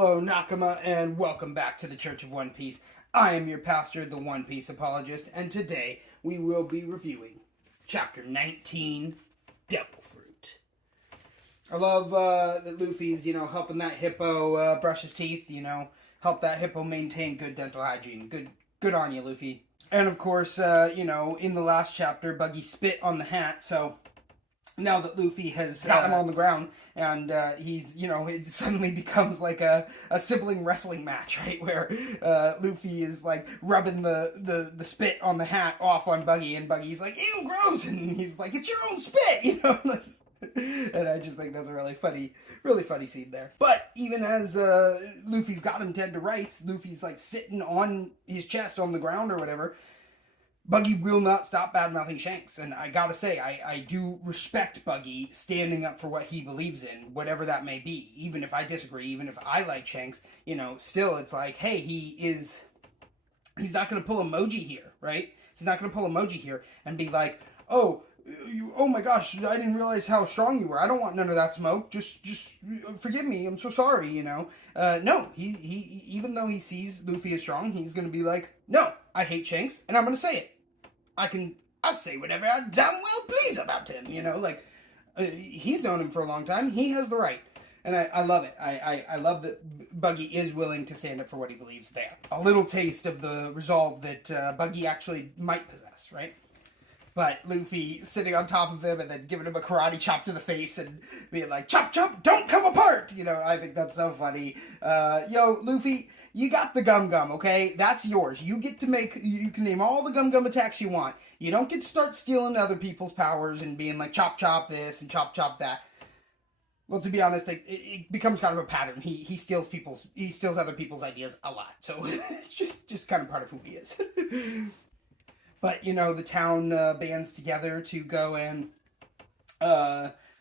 Hello, Nakama, and welcome back to the Church of One Piece. I am your pastor, the One Piece Apologist, and today we will be reviewing Chapter 19, Devil Fruit. I love that Luffy's, helping that hippo brush his teeth, help that hippo maintain good dental hygiene. Good on you, Luffy. And of course, in the last chapter, Buggy spit on the hat, so now that Luffy has got him on the ground, and he's, it suddenly becomes like a sibling wrestling match, right? Where Luffy is like rubbing the spit on the hat off on Buggy, and Buggy's like, ew, gross! And he's like, it's your own spit, And I just think that's a really funny scene there. But even as Luffy's got him dead to rights, Luffy's like sitting on his chest on the ground or whatever, Buggy will not stop bad-mouthing Shanks, and I gotta say, I do respect Buggy standing up for what he believes in, whatever that may be. Even if I disagree, even if I like Shanks, still it's like, hey, he's not gonna pull emoji here, right? He's not gonna pull emoji here and be like, oh my gosh, I didn't realize how strong you were. I don't want none of that smoke. Just forgive me. I'm so sorry, No, he even though he sees Luffy as strong, he's gonna be like, no, I hate Shanks, and I'm gonna say it. I'll say whatever I damn well please about him, he's known him for a long time. He has the right. And I love it. I love that Buggy is willing to stand up for what he believes there. A little taste of the resolve that Buggy actually might possess, right? But Luffy sitting on top of him and then giving him a karate chop to the face and being like, chop, chop, don't come apart! I think that's so funny. Luffy, you got the Gum Gum, okay? That's yours. You can name all the Gum Gum attacks you want. You don't get to start stealing other people's powers and being like, chop, chop this and chop, chop that. Well, to be honest, it becomes kind of a pattern. He steals other people's ideas a lot. So it's just kind of part of who he is. But, the town bands together to go and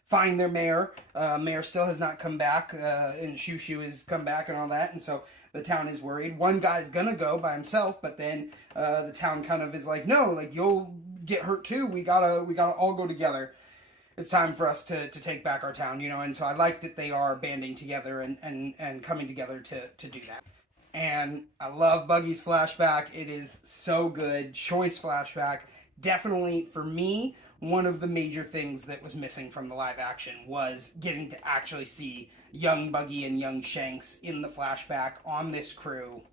find their mayor. Mayor still has not come back, and Shushu has come back and all that, and so the town is worried. One guy's gonna go by himself, but then the town kind of is like, no, like, you'll get hurt too. We gotta all go together. It's time for us to take back our town, and so I like that they are banding together and coming together to do that. And I love Buggy's flashback. It is so good. Choice flashback. Definitely, for me, one of the major things that was missing from the live action was getting to actually see young Buggy and young Shanks in the flashback on this crew.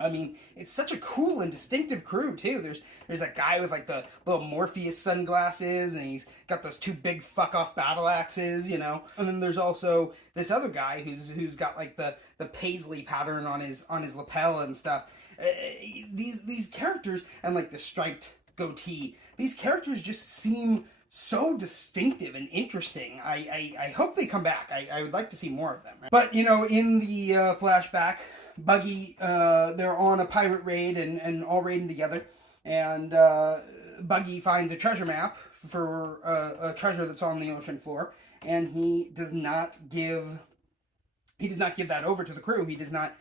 I mean, it's such a cool and distinctive crew, too. There's a guy with, like, the little Morpheus sunglasses, and he's got those two big fuck-off battle axes, And then there's also this other guy who's got, like, the paisley pattern on his lapel and stuff. These characters, and, like, the striped goatee, these characters just seem so distinctive and interesting. I hope they come back. I would like to see more of them. Right? But, in the flashback, Buggy, they're on a pirate raid and all raiding together, and Buggy finds a treasure map for a treasure that's on the ocean floor, and he does not give that over to the crew. He does not,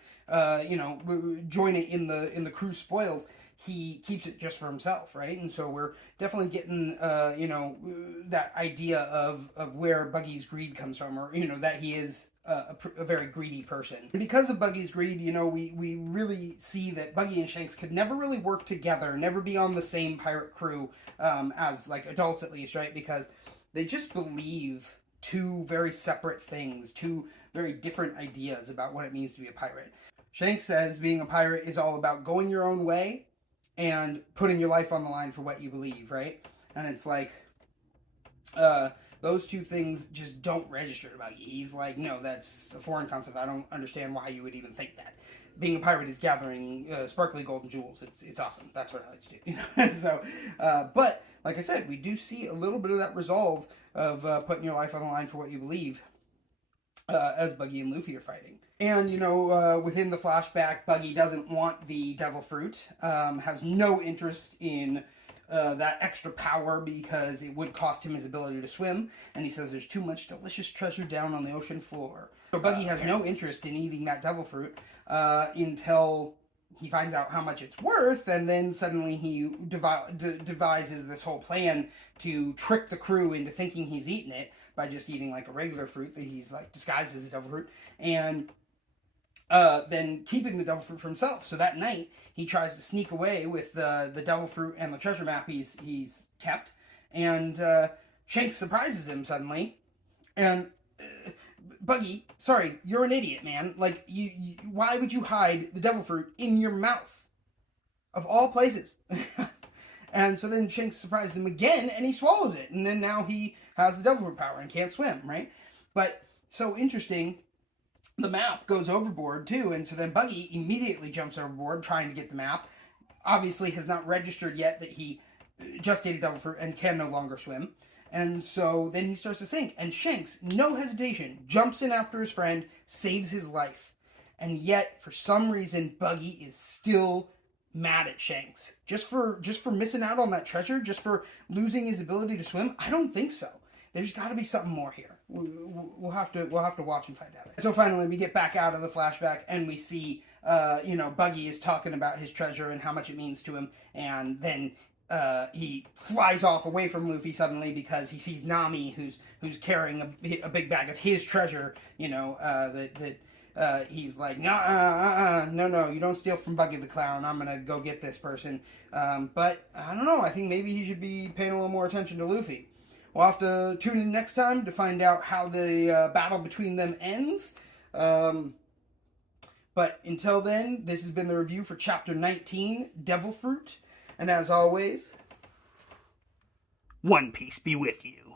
join it in the crew spoils. He keeps it just for himself, right? And so we're definitely getting, that idea of where Buggy's greed comes from, or, that he is a very greedy person. And because of Buggy's greed, we really see that Buggy and Shanks could never really work together, never be on the same pirate crew, as, like, adults at least, right? Because they just believe two very separate things, two very different ideas about what it means to be a pirate. Shanks says being a pirate is all about going your own way and putting your life on the line for what you believe, right? And it's like, those two things just don't register about you. He's like, no, that's a foreign concept. I don't understand why you would even think that. Being a pirate is gathering sparkly golden jewels. It's awesome. That's what I like to do. And so, but like I said, we do see a little bit of that resolve of putting your life on the line for what you believe as Buggy and Luffy are fighting. And, within the flashback, Buggy doesn't want the devil fruit, has no interest in that extra power because it would cost him his ability to swim, and he says there's too much delicious treasure down on the ocean floor. So Buggy has no interest in eating that devil fruit until he finds out how much it's worth, and then suddenly he devises this whole plan to trick the crew into thinking he's eaten it by just eating like a regular fruit that he's like disguised as a devil fruit, and than keeping the devil fruit for himself. So that night, he tries to sneak away with the devil fruit and the treasure map he's kept. And Shanks surprises him suddenly. And Buggy, sorry, you're an idiot, man. Like, why would you hide the devil fruit in your mouth? Of all places. And so then Shanks surprises him again, and he swallows it. And then now he has the devil fruit power and can't swim, right? But, so interesting, the map goes overboard too, and so then Buggy immediately jumps overboard trying to get the map. Obviously has not registered yet that he just ate a devil fruit and can no longer swim. And so then he starts to sink, and Shanks, no hesitation, jumps in after his friend, saves his life. And yet, for some reason, Buggy is still mad at Shanks. Just for missing out on that treasure, just for losing his ability to swim? I don't think so. There's got to be something more here. We'll have to watch and find out. So finally, we get back out of the flashback, and we see, Buggy is talking about his treasure and how much it means to him, and then he flies off away from Luffy suddenly because he sees Nami, who's carrying a big bag of his treasure. He's like, no, you don't steal from Buggy the Clown. I'm gonna go get this person. But I don't know. I think maybe he should be paying a little more attention to Luffy. We'll have to tune in next time to find out how the battle between them ends. But until then, this has been the review for Chapter 19, Devil Fruit. And as always, One Piece be with you.